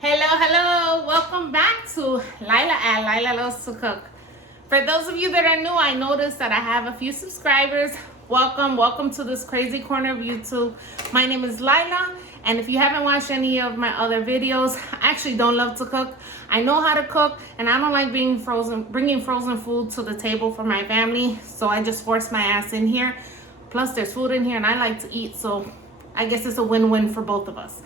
Hello. Welcome back to Lila at Lila Loves to Cook. For those of you that are new, I noticed that I have a few subscribers. Welcome to this crazy corner of YouTube. My name is Lila, and if you haven't watched any of my other videos, I actually don't love to cook. I know how to cook, and I don't like bringing frozen food to the table for my family, so I just force my ass in here. Plus, there's food in here, and I like to eat, so I guess it's a win-win for both of us.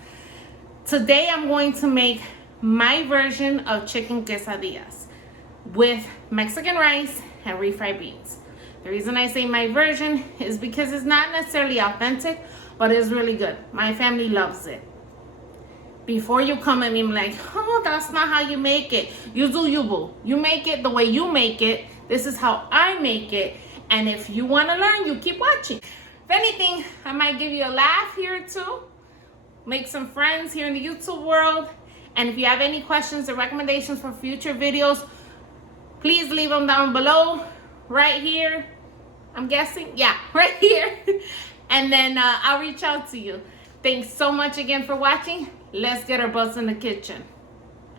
Today I'm going to make my version of chicken quesadillas with Mexican rice and refried beans. The reason I say my version is because it's not necessarily authentic, but it's really good. My family loves it. Before you come at me like, oh, that's not how you make it. You do you, boo. You make it the way you make it. This is how I make it. And if you want to learn, you keep watching. If anything, I might give you a laugh here too. Make some friends here in the YouTube world. And if you have any questions or recommendations for future videos, please leave them down below, right here. I'm guessing, yeah, right here. And then I'll reach out to you. Thanks so much again for watching. Let's get our butts in the kitchen.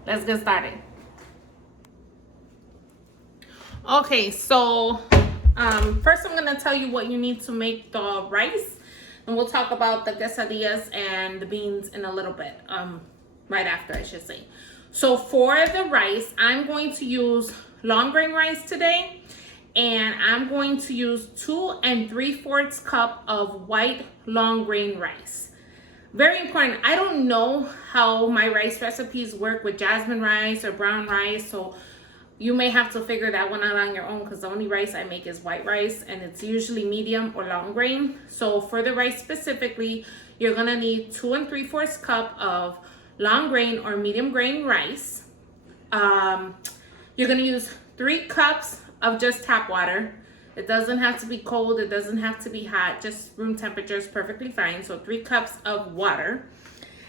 Let's get started. Okay, so first I'm gonna tell you what you need to make the rice. And we'll talk about the quesadillas and the beans in a little bit, right after, I should say. So for the rice, I'm going to use long grain rice today. And I'm going to use 2 3/4 cup of white long grain rice. Very important. I don't know how my rice recipes work with jasmine rice or brown rice. So you may have to figure that one out on your own, because the only rice I make is white rice, and it's usually medium or long grain. So for the rice specifically, you're gonna need 2 3/4 cup of long grain or medium grain rice. You're gonna use 3 cups of just tap water. It doesn't have to be cold, it doesn't have to be hot, just room temperature is perfectly fine. So 3 cups of water.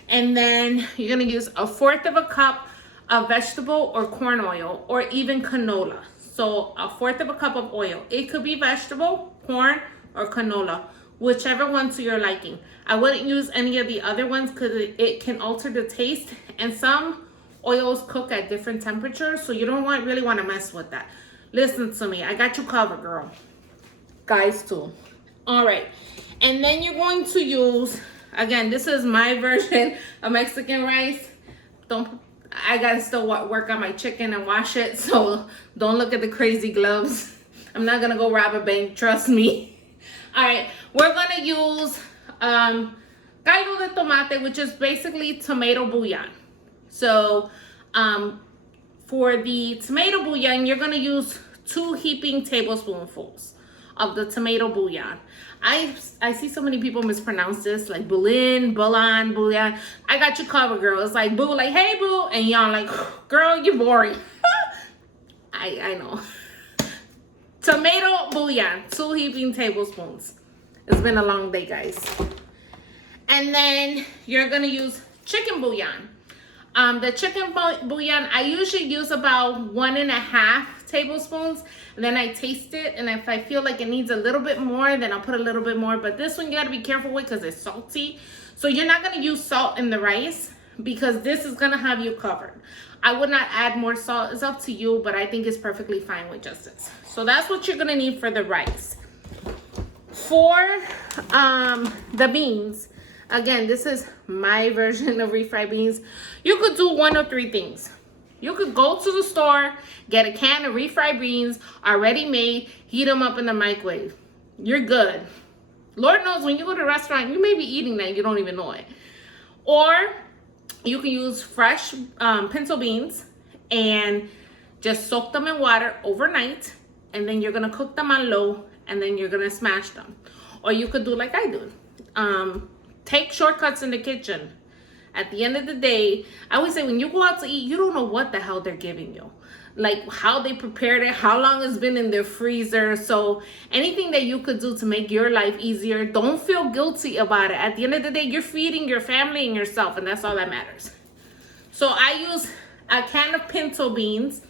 And then you're gonna use 1/4 cup of vegetable or corn oil, or even canola. So 1/4 cup of oil. It could be vegetable, corn, or canola, whichever one to your liking. I wouldn't use any of the other ones because it can alter the taste, and some oils cook at different temperatures, so you don't really want to mess with that. Listen to me, I got you covered, girl. Guys too. All right, and then you're going to use, again, this is my version of Mexican rice. I gotta still work on my chicken and wash it, so don't look at the crazy gloves. I'm not gonna go rob a bank, trust me. All right, we're gonna use caldo de tomate, which is basically tomato bouillon. So for the tomato bouillon, you're gonna use 2 heaping tablespoonfuls of the tomato bouillon. I see so many people mispronounce this, like bouillon. I got you covered, girl. It's like boo, like hey boo, and y'all like, girl, you're boring. I know. Tomato bouillon, 2 heaping tablespoons. It's been a long day, guys. And then you're gonna use chicken bouillon. The chicken bouillon, I usually use about 1.5 tablespoons, and then I taste it, and if I feel like it needs a little bit more, then I'll put a little bit more. But this one you gotta be careful with because it's salty. So you're not gonna use salt in the rice because this is gonna have you covered. I would not add more salt, it's up to you, but I think it's perfectly fine with just this. So that's what you're gonna need for the rice. For the beans, again, this is my version of refried beans. You could do 1 of 3 things. You could go to the store, get a can of refried beans, already made, heat them up in the microwave. You're good. Lord knows when you go to a restaurant, you may be eating that, you don't even know it. Or you can use fresh pinto beans and just soak them in water overnight, and then you're gonna cook them on low, and then you're gonna smash them. Or you could do like I do. Take shortcuts in the kitchen. At the end of the day, I always say when you go out to eat, you don't know what the hell they're giving you. Like how they prepared it, how long it's been in their freezer. So anything that you could do to make your life easier, don't feel guilty about it. At the end of the day, you're feeding your family and yourself, and that's all that matters. So I use a can of pinto beans.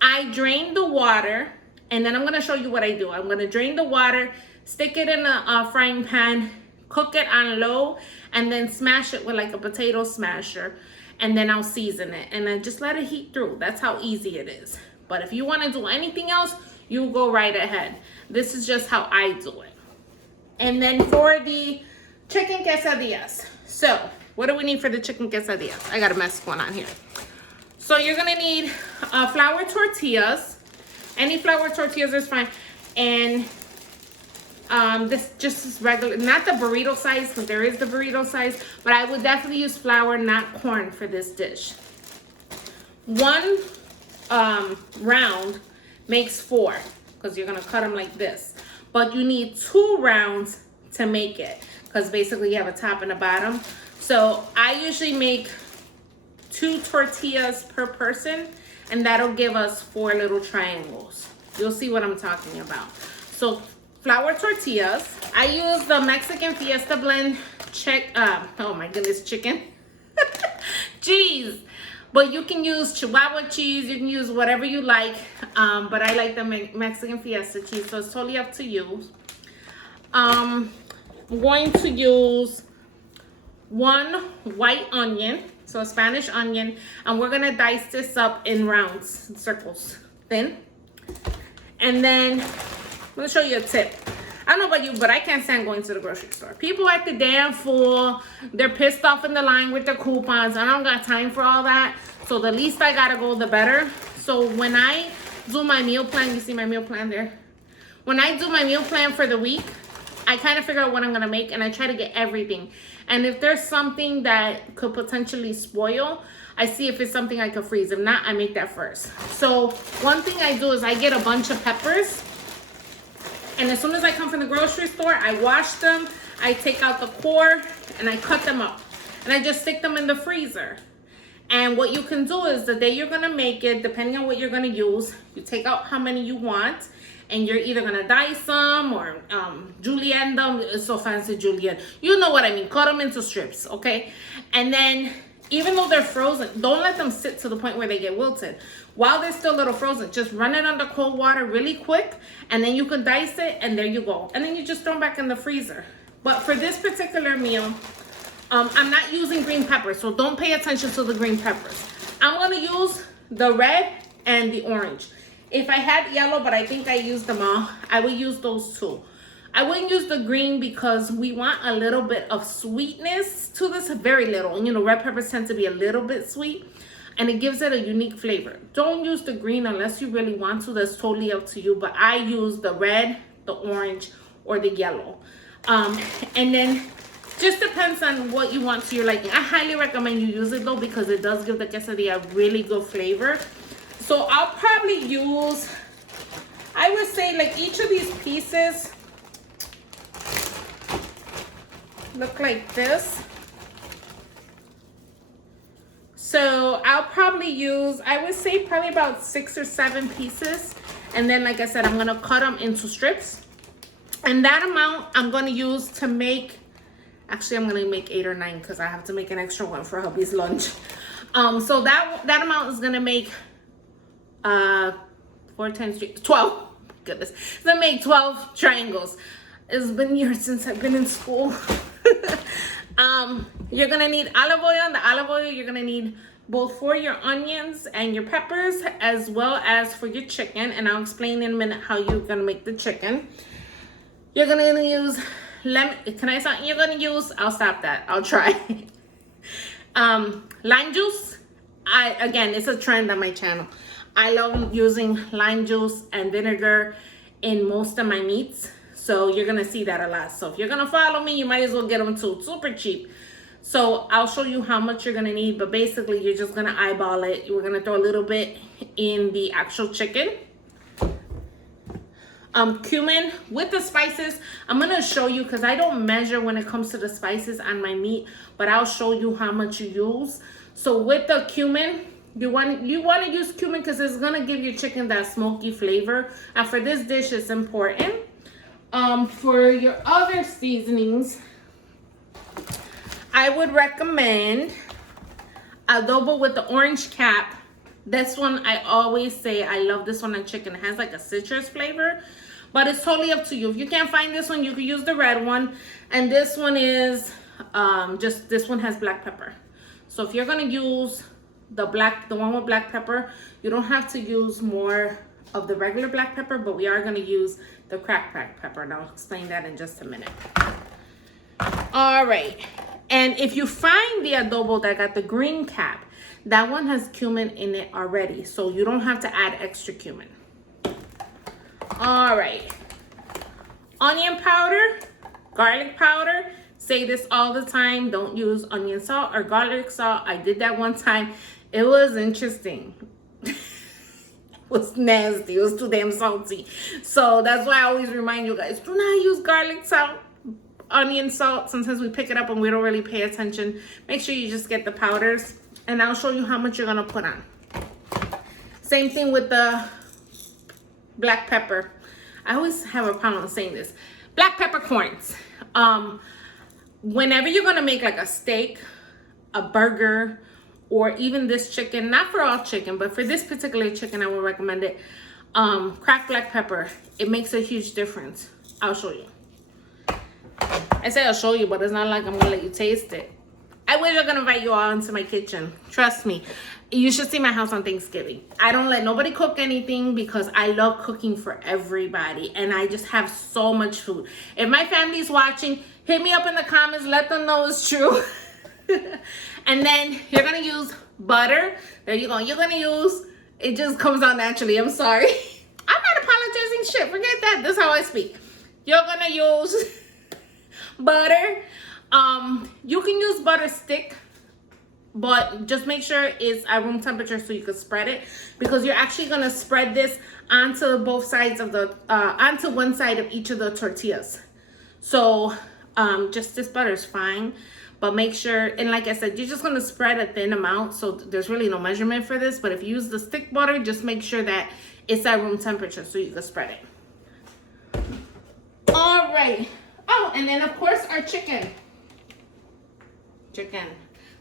I drain the water, and then I'm gonna show you what I do. I'm gonna drain the water, stick it in a frying pan, cook it on low, and then smash it with like a potato smasher. and then I'll season it and then just let it heat through. That's how easy it is. But if you want to do anything else, you go right ahead. This is just how I do it. And then for the chicken quesadillas. So what do we need for the chicken quesadillas? I got a mess going on here. So you're gonna need flour tortillas. Any flour tortillas is fine. And this just is regular, not the burrito size, because there is the burrito size, but I would definitely use flour, not corn, for this dish. One round makes 4, because you're gonna cut them like this. But you need 2 rounds to make it, because basically you have a top and a bottom. So I usually make 2 tortillas per person, and that'll give us 4 little triangles. You'll see what I'm talking about. So flour tortillas. I use the Mexican Fiesta blend oh my goodness, chicken. Cheese. But you can use Chihuahua cheese, you can use whatever you like. But I like the Mexican Fiesta cheese, so it's totally up to you. I'm going to use 1 white onion, so a Spanish onion, and we're gonna dice this up in rounds, circles, thin. And then I'm gonna show you a tip. I don't know about you, but I can't stand going to the grocery store. People act the damn fool. They're pissed off in the line with their coupons. I don't got time for all that. So the least I gotta go, the better. So when I do my meal plan, you see my meal plan there? When I do my meal plan for the week, I kind of figure out what I'm gonna make, and I try to get everything. And if there's something that could potentially spoil, I see if it's something I could freeze. If not, I make that first. So one thing I do is I get a bunch of peppers. And as soon as I come from the grocery store, I wash them, I take out the core, and I cut them up. And I just stick them in the freezer. And what you can do is the day you're gonna make it, depending on what you're gonna use, you take out how many you want, and you're either gonna dice them or julienne them. It's so fancy, julienne. You know what I mean, cut them into strips, okay? And then, even though they're frozen, don't let them sit to the point where they get wilted. While they're still a little frozen, just run it under cold water really quick, and then you can dice it, and there you go. And then you just throw them back in the freezer. But for this particular meal, I'm not using green peppers, so don't pay attention to the green peppers. I'm gonna use the red and the orange. If I had yellow, but I think I used them all, I would use those 2. I wouldn't use the green because we want a little bit of sweetness to this, very little. You know, red peppers tend to be a little bit sweet, and it gives it a unique flavor. Don't use the green unless you really want to. That's totally up to you, but I use the red, the orange, or the yellow. And then just depends on what you want to your liking. I highly recommend you use it though, because it does give the quesadilla a really good flavor. So I'll probably use, I would say like each of these pieces look like this. So I'll probably use, I would say probably about 6 or 7 pieces. And then like I said, I'm gonna cut them into strips. And that amount I'm gonna use to make, actually I'm gonna make 8 or 9 because I have to make an extra one for hubby's lunch. So that amount is gonna make 4 times 3, 12. Goodness, it's gonna make 12 triangles. It's been years since I've been in school. You're gonna need olive oil. And the olive oil you're gonna need both for your onions and your peppers, as well as for your chicken. And I'll explain in a minute how you're gonna make the chicken. You're gonna use lemon. Can I say something you're gonna use? I'll stop that. I'll try. Lime juice. Again, it's a trend on my channel. I love using lime juice and vinegar in most of my meats. So you're gonna see that a lot. So if you're gonna follow me, you might as well get them too. Super cheap. So I'll show you how much you're gonna need, but basically you're just gonna eyeball it. We're gonna throw a little bit in the actual chicken. Cumin with the spices. I'm gonna show you because I don't measure when it comes to the spices on my meat, but I'll show you how much you use. So with the cumin, you want to use cumin because it's gonna give your chicken that smoky flavor. And for this dish, it's important. For your other seasonings, I would recommend adobo with the orange cap. This one, I always say I love this one on chicken. It has like a citrus flavor, but it's totally up to you. If you can't find this one, you could use the red one. And this one is, this one has black pepper. So if you're gonna use the one with black pepper, you don't have to use more of the regular black pepper, but we are gonna use the cracked black pepper, and I'll explain that in just a minute. All right, and if you find the adobo that got the green cap, that one has cumin in it already, so you don't have to add extra cumin. All right, onion powder, garlic powder. Say this all the time, don't use onion salt or garlic salt. I did that one time. It was interesting. It was nasty. It was too damn salty. So that's why I always remind you guys, do not use garlic salt, onion salt. Sometimes we pick it up and we don't really pay attention. Make sure you just get the powders, and I'll show you how much you're gonna put on. Same thing with the black pepper. I always have a problem saying this. Black peppercorns. Whenever you're gonna make like a steak, a burger, or even this chicken, not for all chicken, but for this particular chicken, I would recommend it. Cracked black pepper. It makes a huge difference. I'll show you. I say I'll show you, but it's not like I'm gonna let you taste it. I wish I could invite you all into my kitchen. Trust me. You should see my house on Thanksgiving. I don't let nobody cook anything because I love cooking for everybody, and I just have so much food. If my family's watching, hit me up in the comments. Let them know it's true. And then you're gonna use butter. There you go. You're gonna use, it just comes out naturally. I'm sorry. I'm not apologizing shit. Forget that. This is how I speak. You're gonna use butter. You can use butter stick, but just make sure it's at room temperature so you can spread it, because you're actually gonna spread this onto both sides of the onto one side of each of the tortillas. So just this butter is fine, but make sure, and like I said, you're just gonna spread a thin amount, so there's really no measurement for this. But if you use the stick butter, just make sure that it's at room temperature so you can spread it. All right. Oh, and then of course our chicken. So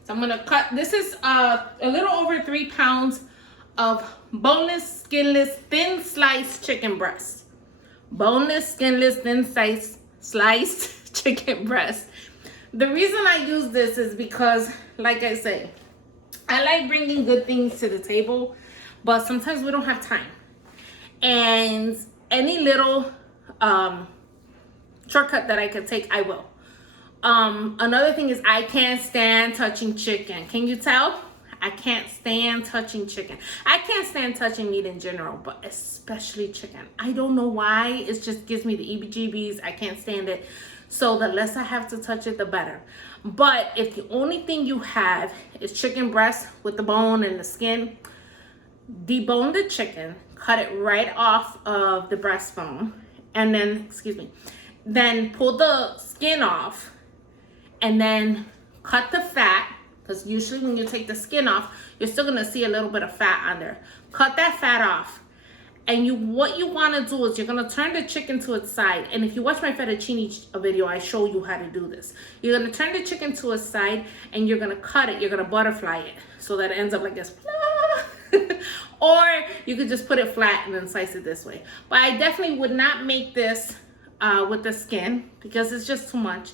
I'm gonna cut, this is a little over 3 pounds of boneless, skinless, thin sliced chicken breast. Boneless, skinless, thin sliced chicken breast. The reason I use this is because, like I say, I like bringing good things to the table, but sometimes we don't have time. And any little shortcut that I could take, I will. Another thing is I can't stand touching chicken. Can you tell? I can't stand touching chicken. I can't stand touching meat in general, but especially chicken. I don't know why. It just gives me the EBGBs. I can't stand it. So the less I have to touch it, the better. But if the only thing you have is chicken breast with the bone and the skin, debone the chicken, cut it right off of the breastbone, and then, then pull the skin off, and then cut the fat, because usually when you take the skin off, you're still gonna see a little bit of fat on there. Cut that fat off. And what you wanna do is you're gonna turn the chicken to its side. And if you watch my fettuccine video, I show you how to do this. You're gonna turn the chicken to its side and you're gonna cut it, you're gonna butterfly it so that it ends up like this. Or you could just put it flat and then slice it this way. But I definitely would not make this with the skin because it's just too much.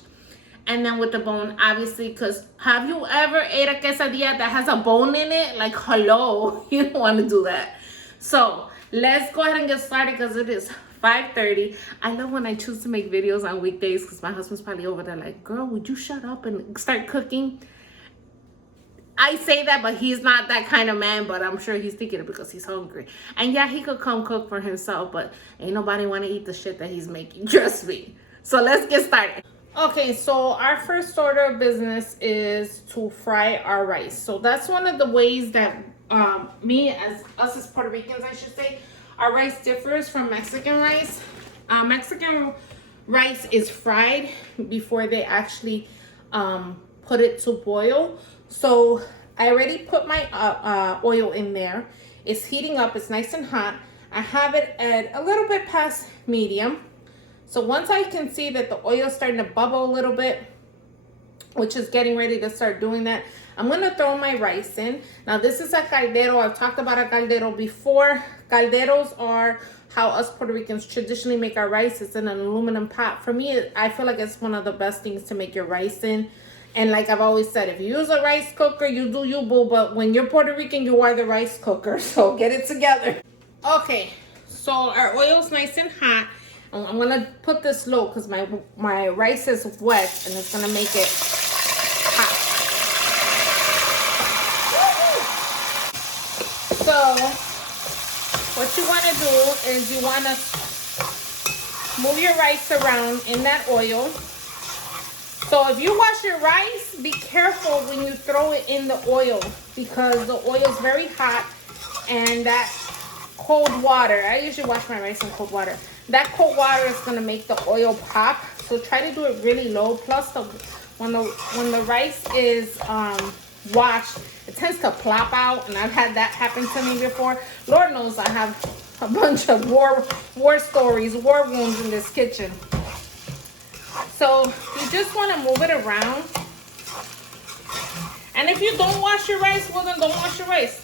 And then with the bone, obviously, because have you ever ate a quesadilla that has a bone in it? Like, hello, you don't want to do that. So let's go ahead and get started because it is 5:30. I love when I choose to make videos on weekdays because my husband's probably over there like, girl, would you shut up and start cooking? I say that, but he's not that kind of man, but I'm sure he's thinking it because he's hungry. And yeah, he could come cook for himself, but ain't nobody want to eat the shit that he's making. Trust me. So let's get started. Okay, so our first order of business is to fry our rice. So that's one of the ways that us as Puerto Ricans, I should say, our rice differs from Mexican rice. Mexican rice is fried before they actually put it to boil. So I already put my oil in there. It's heating up. It's nice and hot. I have it at a little bit past medium. So once I can see that the oil is starting to bubble a little bit, which is getting ready to start doing that, I'm going to throw my rice in. Now this is a caldero. I've talked about a caldero before. Calderos are how us Puerto Ricans traditionally make our rice. It's in an aluminum pot. For me, I feel like it's one of the best things to make your rice in. And like I've always said, if you use a rice cooker, you do you, boo. But when you're Puerto Rican, you are the rice cooker. So get it together. Okay, so our oil's nice and hot. I'm gonna put this low because my rice is wet and it's gonna make it hot. So what you wanna do is you wanna move your rice around in that oil. So if you wash your rice, be careful when you throw it in the oil because the oil is very hot and that cold water, I usually wash my rice in cold water. That cold water is gonna make the oil pop. So try to do it really low. Plus when the rice is washed, it tends to plop out, and I've had that happen to me before. Lord knows I have a bunch of war stories, war wounds in this kitchen. So you just want to move it around. And if you don't wash your rice, well then don't wash your rice.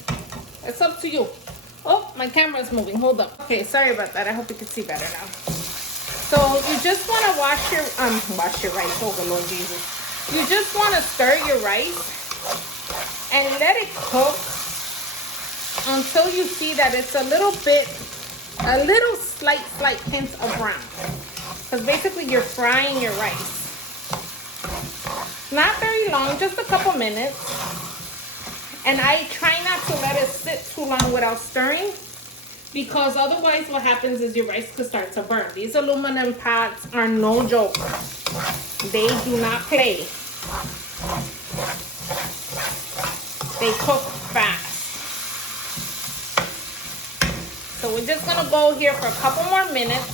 It's up to you. Oh, my camera is moving. Hold up. Okay, sorry about that. I hope you can see better now. So you just want to wash your rice. Oh, the Lord Jesus. You just want to stir your rice and let it cook until you see that it's a little slight hint of brown. Because basically you're frying your rice. Not very long, just a couple minutes. And I try not to let it sit too long without stirring, because otherwise what happens is your rice could start to burn. These aluminum pots are no joke. They do not play. They cook fast. So we're just gonna go here for a couple more minutes.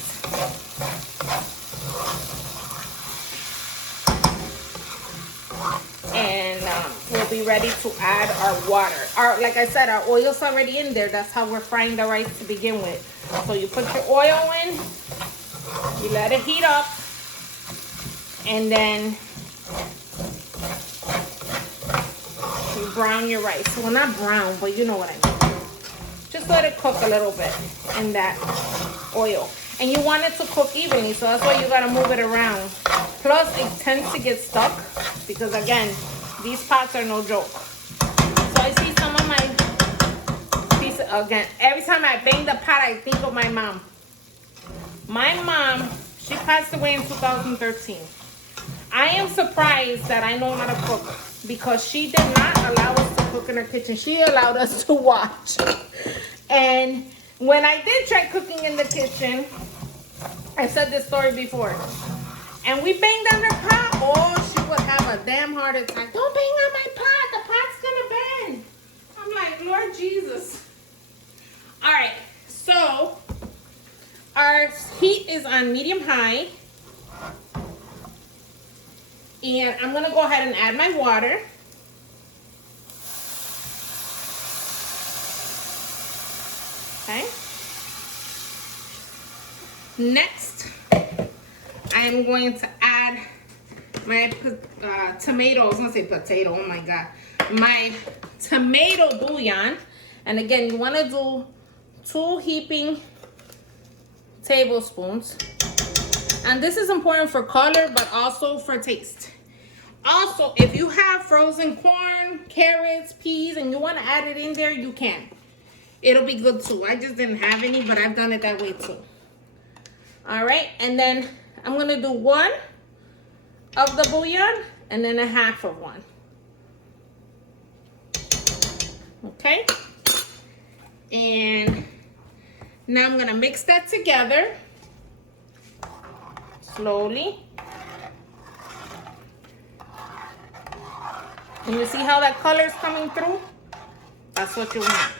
And we'll be ready to add our water. Like I said, our oil's already in there. That's how we're frying the rice to begin with. So you put your oil in, you let it heat up, and then you brown your rice. Well, not brown, but you know what I mean. Just let it cook a little bit in that oil. And you want it to cook evenly, so that's why you gotta move it around. Plus, it tends to get stuck because, again, these pots are no joke. So I see some of my pieces, again, every time I bang the pot, I think of my mom. My mom, she passed away in 2013. I am surprised that I know how to cook because she did not allow us to cook in her kitchen. She allowed us to watch. And when I did try cooking in the kitchen, I said this story before, and we banged on her pot, oh, she would have a damn heart attack. Don't bang on my pot, the pot's gonna burn. I'm like, Lord Jesus. All right, so our heat is on medium high, and I'm gonna go ahead and add my water. Okay. Next, I am going to add my tomatoes. I was gonna say potato. Oh my God, my tomato bouillon. And again, you want to do 2 heaping tablespoons. And this is important for color, but also for taste. Also, if you have frozen corn, carrots, peas, and you want to add it in there, you can. It'll be good too. I just didn't have any, but I've done it that way too. All right, and then I'm gonna do 1 of the bouillon and then a half of one. Okay, and now I'm gonna mix that together slowly. And you see how that color is coming through? That's what you want.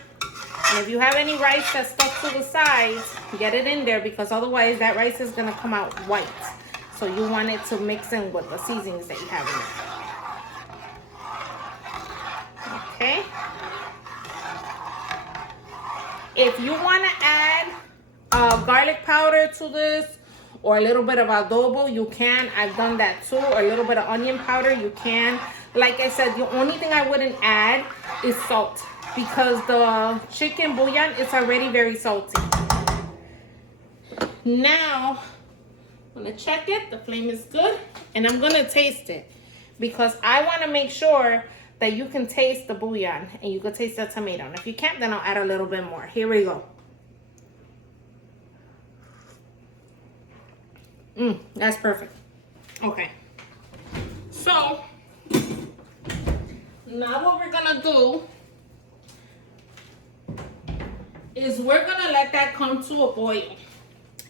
And if you have any rice that's stuck to the sides, get it in there, because otherwise that rice is gonna come out white. So you want it to mix in with the seasonings that you have in it. Okay. If you wanna add garlic powder to this, or a little bit of adobo, you can. I've done that too. Or a little bit of onion powder, you can. Like I said, the only thing I wouldn't add is salt, because the chicken bouillon is already very salty. Now, I'm gonna check it. The flame is good, and I'm gonna taste it. because I want to make sure that you can taste the bouillon and you can taste the tomato. And if you can't, then I'll add a little bit more. Here we go. That's perfect. Okay. So now what we're gonna do is we're gonna let that come to a boil.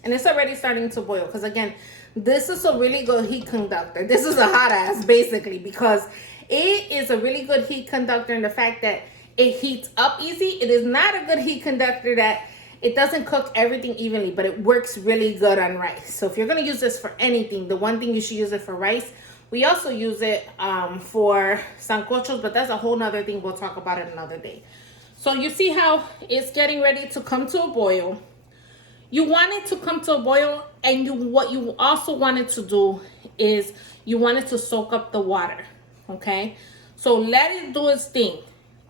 And it's already starting to boil because, again, this is a really good heat conductor. This is a hot ass, basically, because it is a really good heat conductor in the fact that it heats up easy. It is not a good heat conductor that it doesn't cook everything evenly, but it works really good on rice. So if you're going to use this for anything, the one thing you should use it for rice. We also use it for sancochos, but that's a whole nother thing. We'll talk about it another day. So you see how it's getting ready to come to a boil. You want it to come to a boil, and what you also want it to do is you want it to soak up the water, okay? So let it do its thing.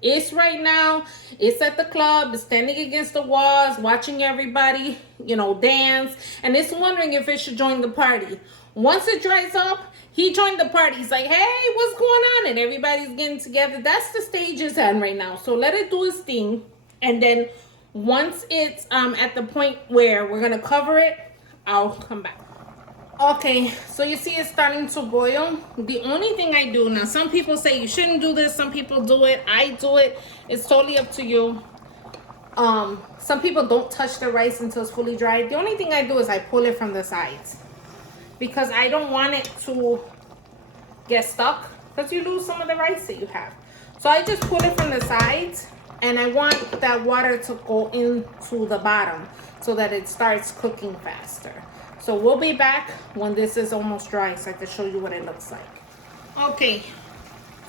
It's right now, it's at the club, it's standing against the walls, watching everybody, you know, dance, and it's wondering if it should join the party. Once it dries up, he joined the party. He's like, hey, what's going on? And everybody's getting together. That's the stage it's at right now. So let it do its thing, and then once it's at the point where we're gonna cover it, I'll come back. Okay, so you see it's starting to boil. The only thing I do now, some people say you shouldn't do this, some people do it, I do it. It's totally up to you. Some people don't touch the rice until it's fully dried. The only thing I do is I pull it from the sides because I don't want it to get stuck because you lose some of the rice that you have. So I just pull it from the sides. And I want that water to go into the bottom so that it starts cooking faster. So we'll be back when this is almost dry so I can show you what it looks like. Okay,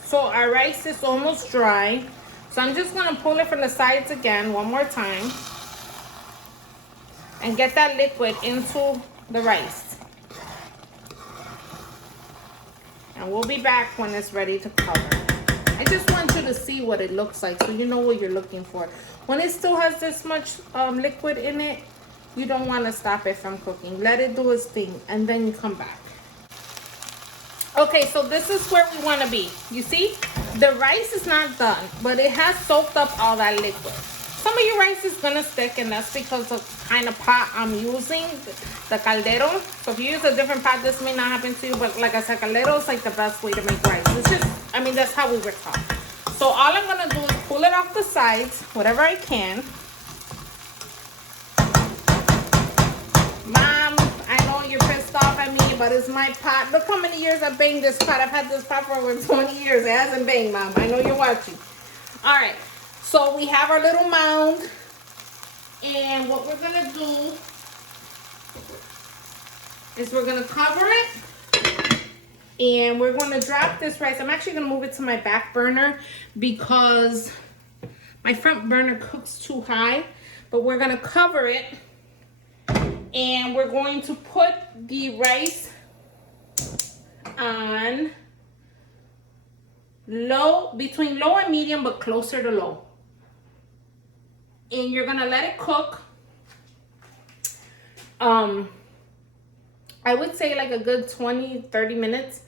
so our rice is almost dry. So I'm just gonna pull it from the sides again one more time and get that liquid into the rice. And we'll be back when it's ready to cover. I just want you to see what it looks like so you know what you're looking for. When it still has this much liquid in it, you don't want to stop it from cooking. Let it do its thing and then you come back. Okay, so this is where we want to be. You see, the rice is not done, but it has soaked up all that liquid. Some of your rice is going to stick, and that's because of the kind of pot I'm using, the caldero. So if you use a different pot, this may not happen to you, but like I said, caldero is like the best way to make rice. It's just, I mean, that's how we were taught. So all I'm going to do is pull it off the sides, whatever I can. Mom, I know you're pissed off at me, but it's my pot. Look how many years I've banged this pot. I've had this pot for over 20 years. It hasn't banged, Mom. I know you're watching. All right. So we have our little mound, and what we're gonna do is we're gonna cover it, and we're gonna drop this rice. I'm actually gonna move it to my back burner because my front burner cooks too high, but we're gonna cover it, and we're going to put the rice on low, between low and medium, but closer to low. And you're gonna let it cook. I would say like a good 20-30 minutes.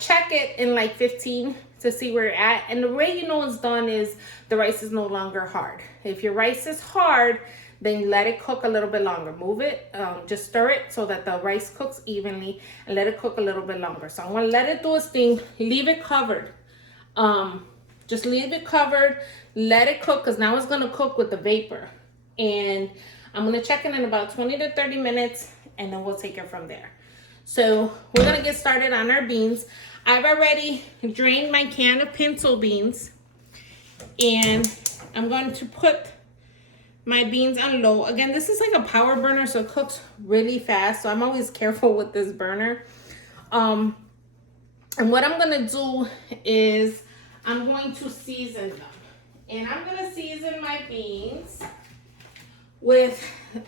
Check it in like 15 to see where you're at. And the way you know it's done is the rice is no longer hard. If your rice is hard, then let it cook a little bit longer. Move it, just stir it so that the rice cooks evenly, and let it cook a little bit longer. So I'm gonna let it do its thing, leave it covered. Just leave it covered, let it cook, because now it's gonna cook with the vapor. And I'm gonna check in about 20 to 30 minutes, and then we'll take it from there. So we're gonna get started on our beans. I've already drained my can of pinto beans, and I'm going to put my beans on low. Again, this is like a power burner, so it cooks really fast, so I'm always careful with this burner. And what I'm gonna do is I'm going to season them. And I'm gonna season my beans with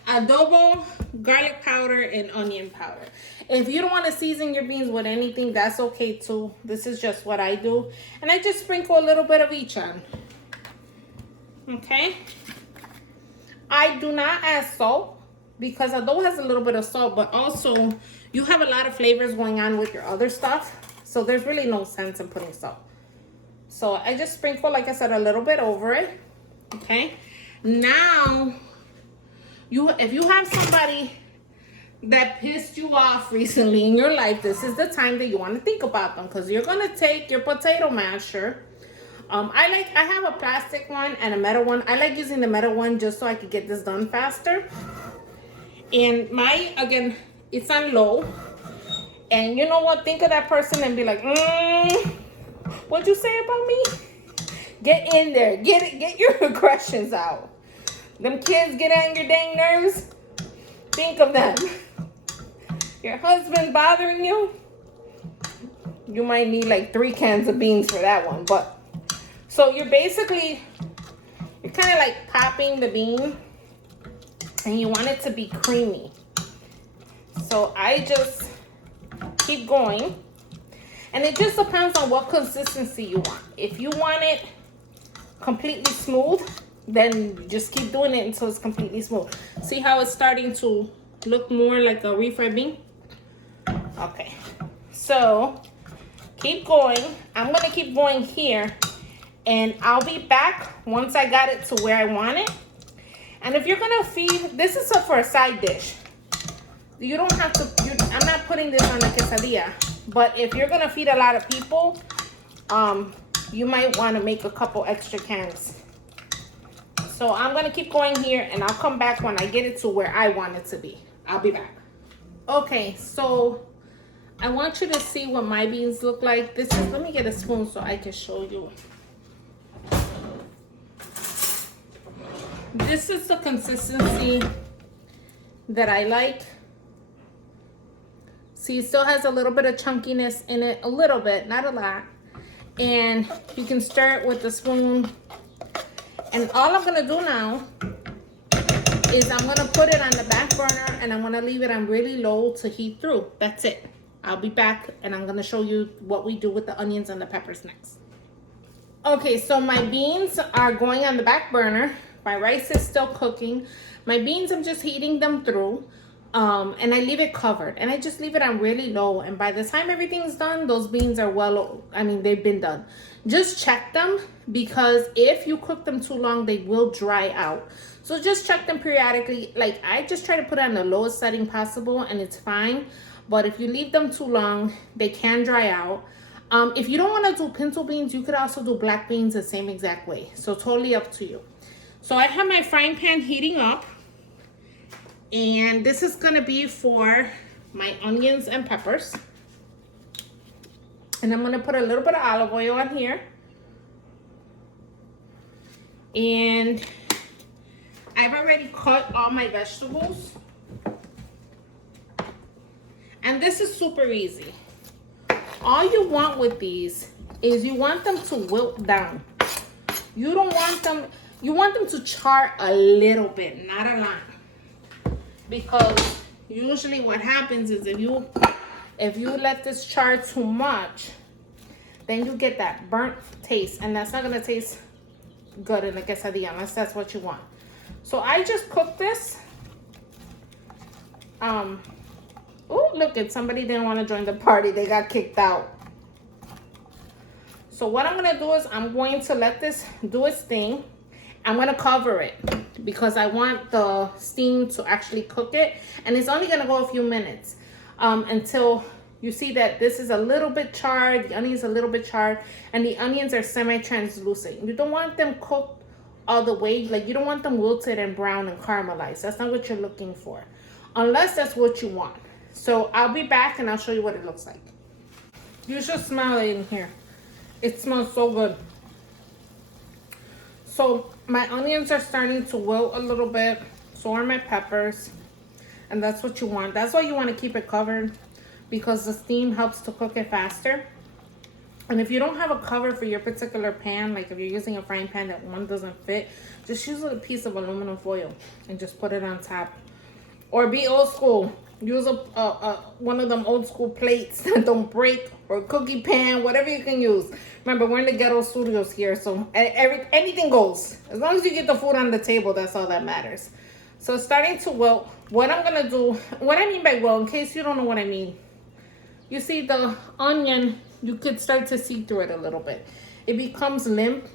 adobo, garlic powder, and onion powder. If you don't want to season your beans with anything, that's okay too. This is just what I do. And I just sprinkle a little bit of each on. Okay? I do not add salt because adobo has a little bit of salt, but also you have a lot of flavors going on with your other stuff. So there's really no sense in putting salt. So I just sprinkle, like I said, a little bit over it. Okay. Now, if you have somebody that pissed you off recently in your life, this is the time that you want to think about them, because you're going to take your potato masher. I have a plastic one and a metal one. I like using the metal one just so I could get this done faster. And again, it's on low. And you know what? Think of that person and be like, what'd you say about me? Get in there. Get your aggressions out. Them kids get on your dang nerves. Think of them. Your husband bothering you. You might need like 3 cans of beans for that one. But so you're kind of like popping the bean, and you want it to be creamy. So I just keep going, and it just depends on what consistency you want. If you want it completely smooth, then just keep doing it until it's completely smooth. See how it's starting to look more like a refried bean? Okay, so keep going. I'm gonna keep going here, and I'll be back once I got it to where I want it. And if you're gonna feed, this is for a side dish. You don't have to, I'm not putting this on a quesadilla, but if you're gonna feed a lot of people, you might wanna make a couple extra cans. So I'm gonna keep going here, and I'll come back when I get it to where I want it to be. I'll be back. Okay, so I want you to see what my beans look like. Let me get a spoon so I can show you. This is the consistency that I like. See, it still has a little bit of chunkiness in it, a little bit, not a lot. And you can stir it with the spoon. And all I'm gonna do now is I'm gonna put it on the back burner, and I'm gonna leave it on really low to heat through. That's it. I'll be back, and I'm gonna show you what we do with the onions and the peppers next. Okay, so my beans are going on the back burner. My rice is still cooking. My beans, I'm just heating them through. And I leave it covered, and I just leave it on really low. And by the time everything's done, those beans are they've been done. Just check them, because if you cook them too long, they will dry out. So just check them periodically. Like, I just try to put it on the lowest setting possible, and it's fine. But if you leave them too long, they can dry out. If you don't want to do pinto beans, you could also do black beans the same exact way. So totally up to you. So I have my frying pan heating up, and this is gonna be for my onions and peppers. And I'm gonna put a little bit of olive oil on here. And I've already cut all my vegetables. And this is super easy. All you want with these is you want them to wilt down. You don't want them, you want them to char a little bit, not a lot. Because usually what happens is if you let this char too much, then you get that burnt taste, and that's not gonna taste good in a quesadilla unless that's what you want. So I just cooked this. Oh, look, somebody didn't want to join the party. They got kicked out. So what I'm gonna do is I'm going to let this do its thing. I'm gonna cover it because I want the steam to actually cook it, and it's only gonna go a few minutes until you see that this is a little bit charred, the onion is a little bit charred, and the onions are semi-translucent. You don't want them cooked all the way, like you don't want them wilted and brown and caramelized. That's not what you're looking for, unless that's what you want. So I'll be back and I'll show you what it looks like. You should smell it in here. It smells so good. So my onions are starting to wilt a little bit. So are my peppers. And that's what you want. That's why you want to keep it covered, because the steam helps to cook it faster. And if you don't have a cover for your particular pan, like if you're using a frying pan that one doesn't fit, just use a piece of aluminum foil and just put it on top. Or be old school. Use one of them old school plates that don't break, or a cookie pan, whatever you can use. Remember, we're in the ghetto studios here, so anything goes. As long as you get the food on the table, that's all that matters. So it's starting to wilt. What I'm gonna do, what I mean by wilt, in case you don't know what I mean, you see the onion you could start to see through it a little bit. It becomes limp,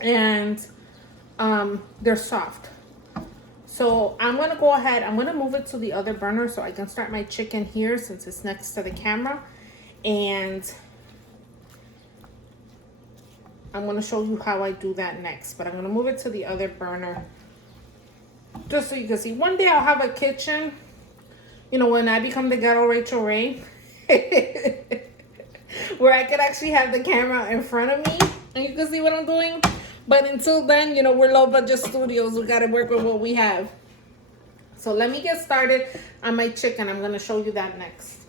and they're soft. So I'm gonna go ahead, I'm gonna move it to the other burner so I can start my chicken here since it's next to the camera. And I'm gonna show you how I do that next, but I'm gonna move it to the other burner just so you can see. One day I'll have a kitchen, you know, when I become the ghetto Rachel Ray, where I could actually have the camera in front of me and you can see what I'm doing. But until then, you know, we're low budget studios. We gotta work with what we have. So let me get started on my chicken. I'm gonna show you that next.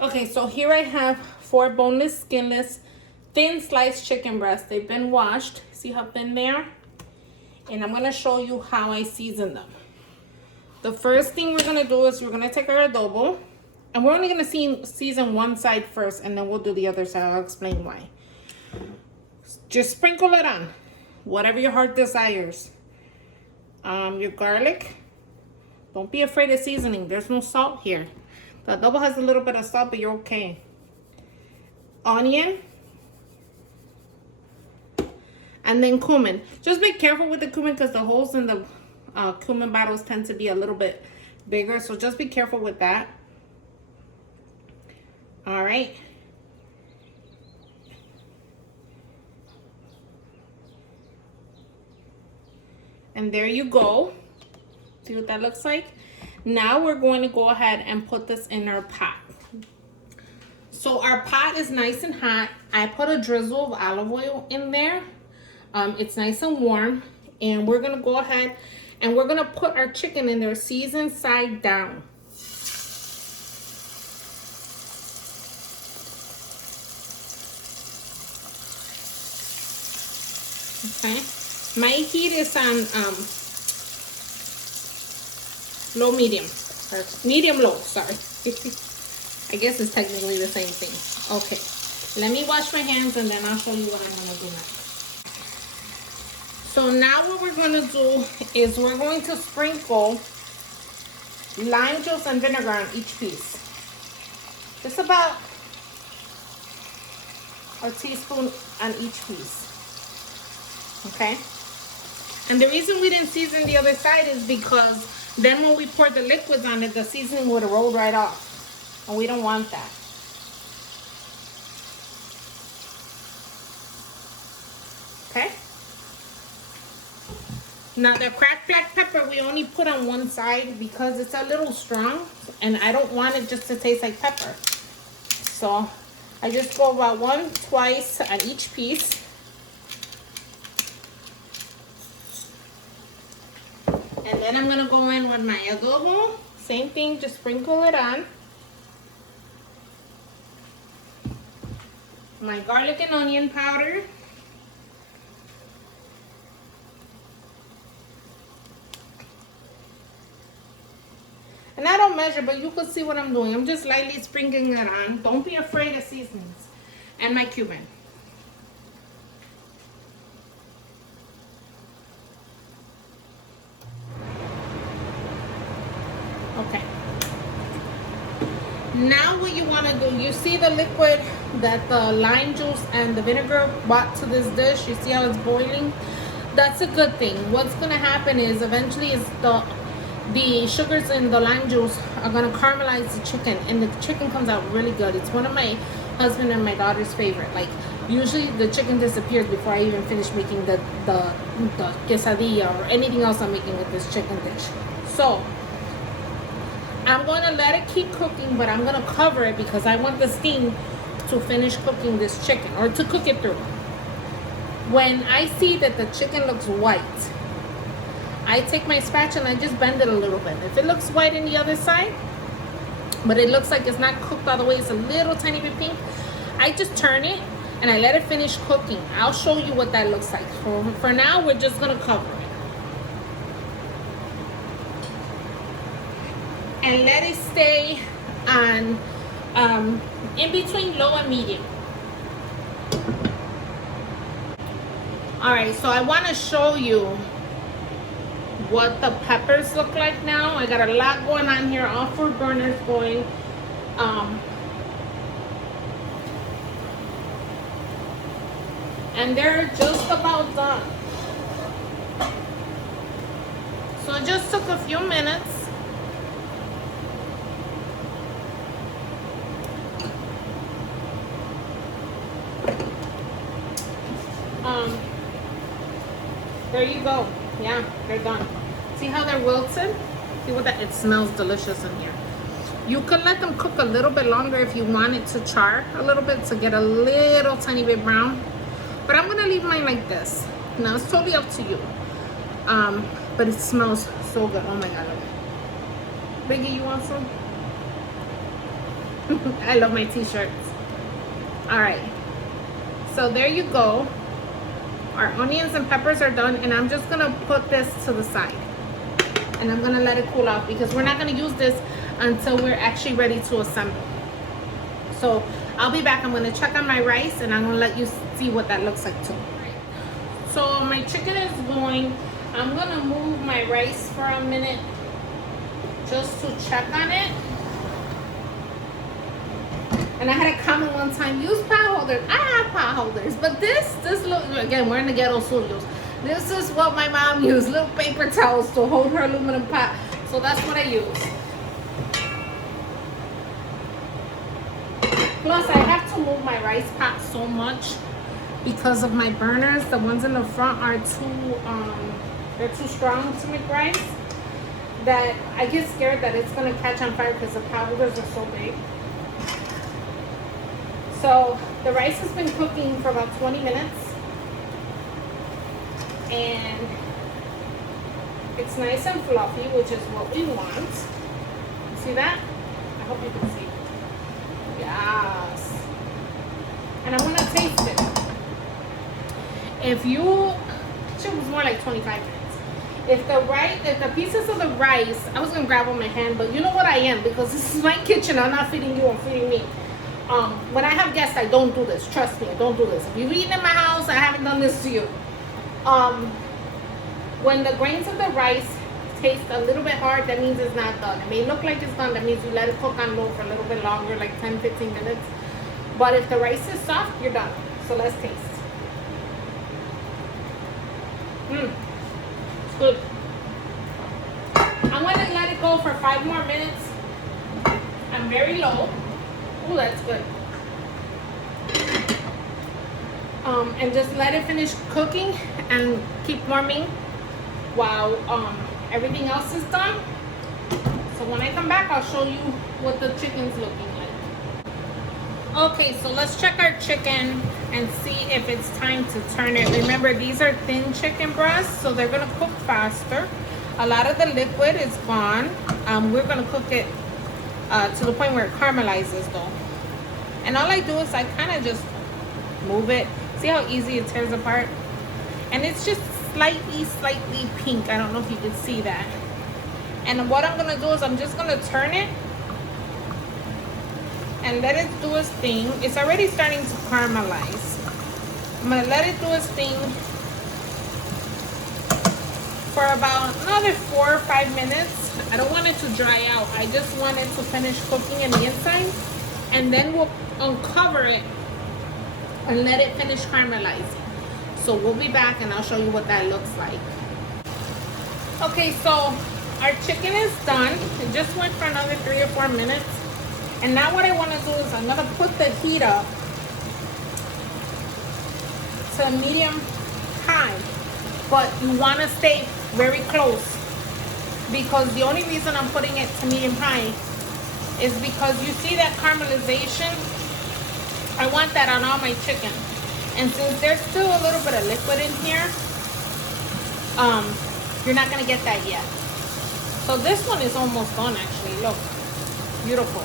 Okay, so here I have 4 boneless, skinless, thin sliced chicken breasts. They've been washed. See how thin they are? And I'm gonna show you how I season them. The first thing we're gonna do is we're gonna take our adobo, and we're only gonna season one side first, and then we'll do the other side. I'll explain why. Just sprinkle it on, whatever your heart desires. Your garlic. Don't be afraid of seasoning. There's no salt here. The adobo has a little bit of salt, but you're okay. Onion. And then cumin. Just be careful with the cumin because the holes in the cumin bottles tend to be a little bit bigger. So just be careful with that. All right. And there you go. See what that looks like? Now we're going to go ahead and put this in our pot. So our pot is nice and hot. I put a drizzle of olive oil in there. It's nice and warm. And we're gonna go ahead and we're gonna put our chicken in there seasoned side down. Okay. My heat is on low medium, or medium low, sorry. I guess it's technically the same thing. Okay, let me wash my hands and then I'll show you what I'm gonna do next. So now what we're gonna do is we're going to sprinkle lime juice and vinegar on each piece. Just about a teaspoon on each piece. Okay? And the reason we didn't season the other side is because then when we pour the liquids on it, the seasoning would have rolled right off. And we don't want that. Okay? Now the cracked black pepper we only put on one side because it's a little strong and I don't want it just to taste like pepper. So I just go about 1, 2 on each piece. And then I'm gonna go in with my adobo. Same thing, just sprinkle it on. My garlic and onion powder. And I don't measure, but you can see what I'm doing. I'm just lightly sprinkling it on. Don't be afraid of seasonings. And my cumin. Okay. Now what you want to do, you see the liquid that the lime juice and the vinegar brought to this dish? You see how it's boiling? That's a good thing. What's going to happen is eventually the sugars in the lime juice are going to caramelize the chicken, and the chicken comes out really good. It's one of my husband and my daughter's favorite. Like, usually the chicken disappears before I even finish making the quesadilla or anything else I'm making with this chicken dish. So I'm going to let it keep cooking, but I'm going to cover it because I want the steam to finish cooking this chicken, or to cook it through. When I see that the chicken looks white, I take my spatula and I just bend it a little bit. If it looks white in the other side, but it looks like it's not cooked all the way, it's a little tiny bit pink, I just turn it and I let it finish cooking. I'll show you what that looks like. For now, we're just going to cover it. And let it stay on in between low and medium. All right, so I want to show you what the peppers look like now. I got a lot going on here, all 4 burners going. And they're just about done. So it just took a few minutes. There you go. Yeah, they're done. See how they're wilted? See what that, it smells delicious in here. You could let them cook a little bit longer if you want it to char a little bit to get a little tiny bit brown. But I'm gonna leave mine like this. Now it's totally up to you. But it smells so good. Oh my God. Biggie, you want some? I love my t-shirts. All right. So there you go. Our onions and peppers are done, and I'm just gonna put this to the side. And I'm gonna let it cool off because we're not gonna use this until we're actually ready to assemble. So I'll be back. I'm gonna check on my rice and I'm gonna let you see what that looks like too. So my chicken is going. I'm gonna move my rice for a minute just to check on it. And I had a comment one time, use pot holders. I have pot holders, but this look, again, we're in the ghetto studios. This is what my mom used, little paper towels to hold her aluminum pot. So that's what I use. Plus, I have to move my rice pot so much because of my burners. The ones in the front are they're too strong to make rice. That I get scared that it's gonna catch on fire because the pot holders are so big. So the rice has been cooking for about 20 minutes. And it's nice and fluffy, which is what we want. See that? I hope you can see. Yes. And I'm gonna taste it. If you, it was more like 25 minutes. If the pieces of the rice, I was gonna grab on my hand, but you know what I am, because this is my kitchen. I'm not feeding you, I'm feeding me. When I have guests, I don't do this. Trust me, I don't do this. If you've eaten in my house, I haven't done this to you. When the grains of the rice taste a little bit hard, that means it's not done. It may look like it's done. That means you let it cook on low for a little bit longer, like 10-15 minutes. But if the rice is soft, you're done. So let's taste. It's good. I'm gonna let it go for 5 more minutes. I'm very low. Oh, that's good. And just let it finish cooking and keep warming while everything else is done. So when I come back, I'll show you what the chicken's looking like. Okay, so let's check our chicken and see if it's time to turn it. Remember, these are thin chicken breasts, so they're gonna cook faster. A lot of the liquid is gone. We're gonna cook it to the point where it caramelizes though. And all I do is I kind of just move it. See how easy it tears apart? And it's just slightly pink. I don't know if you can see that. And what I'm gonna do is I'm just gonna turn it and let it do its thing. It's already starting to caramelize. I'm gonna let it do its thing for about another 4 or 5 minutes. I don't want it to dry out. I just want it to finish cooking in the inside. And then we'll uncover it and let it finish caramelizing. So we'll be back and I'll show you what that looks like. Okay, so our chicken is done. It just went for another 3 or 4 minutes. And now what I want to do is I'm gonna put the heat up to medium high, but you want to stay very close, because the only reason I'm putting it to medium high is because you see that caramelization. I want that on all my chicken. And since there's still a little bit of liquid in here, you're not gonna get that yet. So this one is almost done actually. Look, beautiful.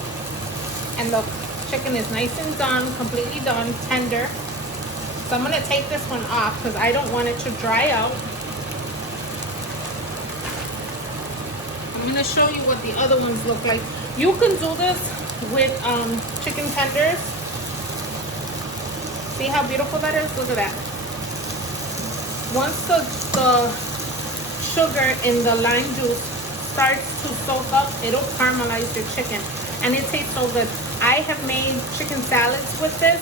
And the chicken is nice and done, completely done, tender. So I'm gonna take this one off because I don't want it to dry out. I'm gonna show you what the other ones look like. You can do this with chicken tenders. See how beautiful that is? Look at that. Once the sugar in the lime juice starts to soak up, it'll caramelize your chicken. And it tastes so good. I have made chicken salads with this.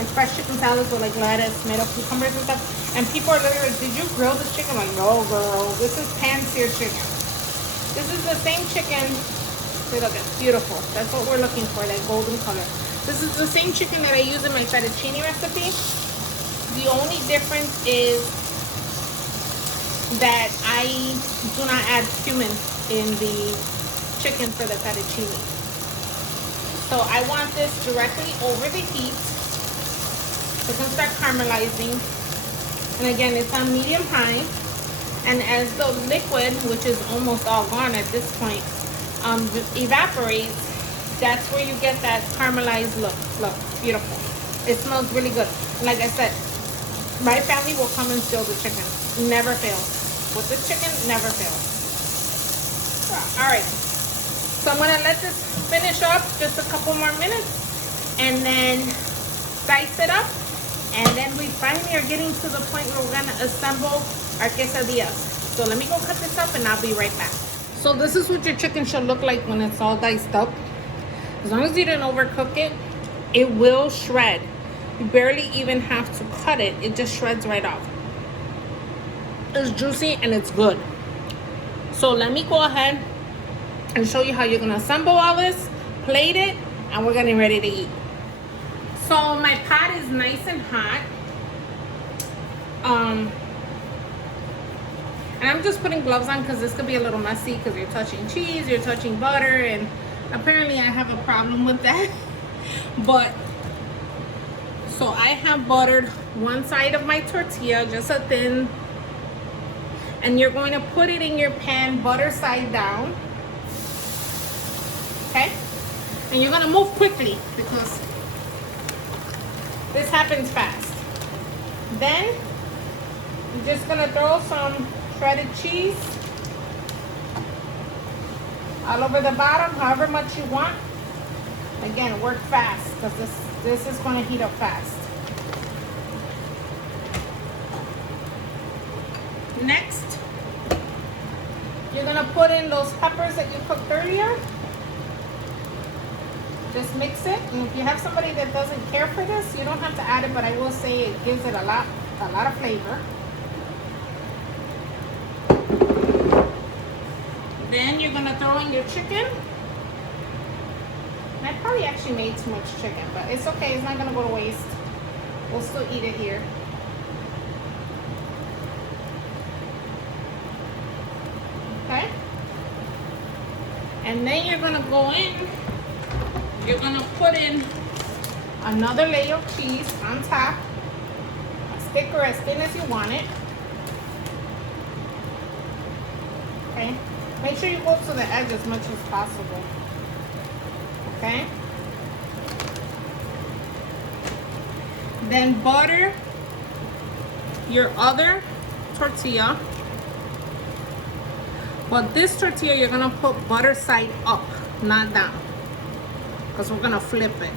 like fresh chicken salads with like lettuce, tomato, cucumbers and stuff. And people are literally like, did you grill this chicken? I'm like, no girl, this is pan-seared chicken. This is the same chicken. See, look, it's beautiful. That's what we're looking for, that golden color. This is the same chicken that I use in my fettuccine recipe. The only difference is that I do not add cumin in the chicken for the fettuccine. So I want this directly over the heat. So it can start caramelizing. And again, it's on medium high. And as the liquid, which is almost all gone at this point, evaporates, that's where you get that caramelized look. Look, beautiful. It smells really good. Like I said, my family will come and steal the chicken. Never fails. With this chicken, never fails. All right. So I'm gonna let this finish up just a couple more minutes and then dice it up. And then we finally are getting to the point where we're gonna assemble our quesadillas. So let me go cut this up and I'll be right back. So this is what your chicken should look like when it's all diced up. As long as you didn't overcook it, it will shred. You barely even have to cut it. It just shreds right off. It's juicy and it's good. So let me go ahead and show you how you're gonna assemble all this, plate it, and we're getting ready to eat. So my pot is nice and hot. And I'm just putting gloves on because this could be a little messy because you're touching cheese, you're touching butter, and apparently I have a problem with that. But so I have buttered one side of my tortilla, just a thin, and you're going to put it in your pan, butter side down. Okay? And you're gonna move quickly because this happens fast. Then you're just gonna throw some shredded cheese all over the bottom, however much you want. Again, work fast because this is gonna heat up fast. Next, you're gonna put in those peppers that you cooked earlier. Just mix it, and if you have somebody that doesn't care for this, you don't have to add it, but I will say it gives it a lot of flavor. Then you're gonna throw in your chicken. And I probably actually made too much chicken, but it's okay, it's not gonna go to waste. We'll still eat it here. Okay? And then you're gonna go in, you're gonna put in another layer of cheese on top, as thick or as thin as you want it. Okay? Make sure you go to the edge as much as possible. Okay? Then butter your other tortilla. But this tortilla, you're gonna put butter side up, not down, because we're gonna flip it.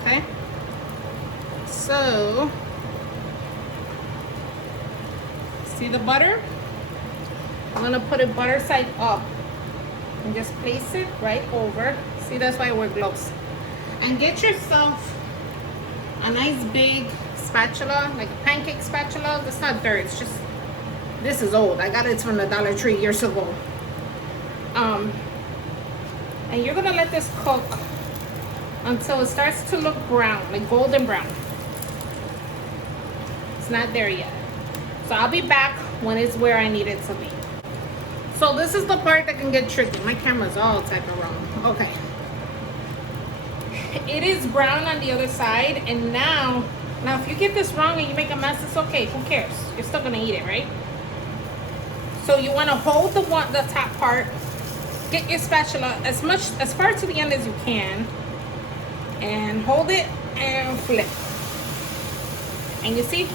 Okay? So, see the butter? I'm gonna put it butter side up and just place it right over. See, that's why I wear gloves. And get yourself a nice big spatula, like a pancake spatula. That's not dirt, it's just, this is old. I got it from the Dollar Tree years ago. And you're gonna let this cook until it starts to look brown, like golden brown. It's not there yet. So I'll be back when it's where I need it to be. So this is the part that can get tricky. My camera's all type of wrong. Okay. It is brown on the other side, and now if you get this wrong and you make a mess, it's okay. Who cares? You're still gonna eat it, right? So you want to hold the top part. Get your spatula as far to the end as you can, and hold it and flip. And you see, I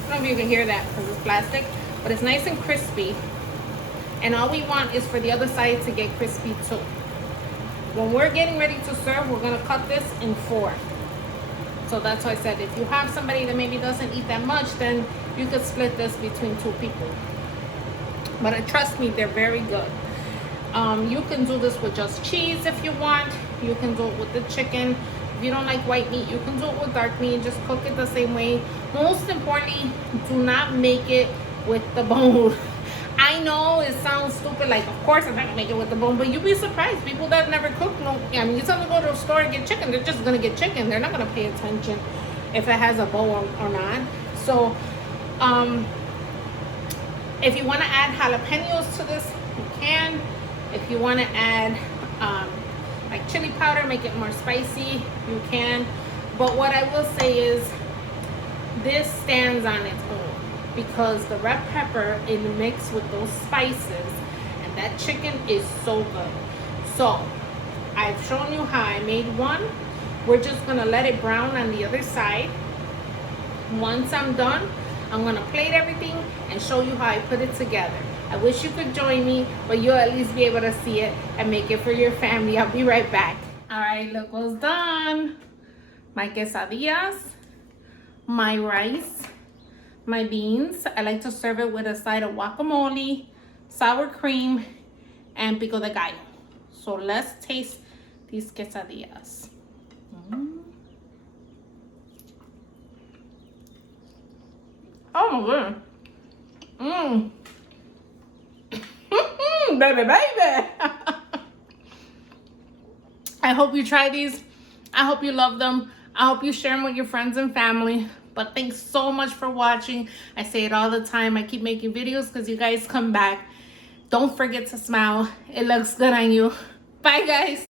don't know if you can hear that because it's plastic, but it's nice and crispy. And all we want is for the other side to get crispy too. When we're getting ready to serve, we're gonna cut this in 4. So that's why I said if you have somebody that maybe doesn't eat that much, then you could split this between 2 people. But trust me, they're very good. You can do this with just cheese if you want. You can do it with the chicken. If you don't like white meat, you can do it with dark meat. Just cook it the same way. Most importantly, do not make it with the bone. I know it sounds stupid, like of course I'm not gonna make it with the bone, but you'd be surprised. People that never cook, no, I mean, you tell them to go to a store and get chicken, they're just gonna get chicken. They're not gonna pay attention if it has a bone or not. So, if you want to add jalapenos to this, you can. If you want to add like chili powder, make it more spicy, you can. But what I will say is this stands on its own because the red pepper is mixed with those spices and that chicken is so good. So I've shown you how I made one. We're just gonna let it brown on the other side. Once I'm done, I'm gonna plate everything and show you how I put it together. I wish you could join me, but you'll at least be able to see it and make it for your family. I'll be right back. All right, look what's done. My quesadillas, my rice, my beans. I like to serve it with a side of guacamole, sour cream, and pico de gallo. So let's taste these quesadillas. Oh my god. Baby, baby. I hope you try these. I hope you love them. I hope you share them with your friends and family. But thanks so much for watching. I say it all the time. I keep making videos because you guys come back. Don't forget to smile. It looks good on you. Bye, guys.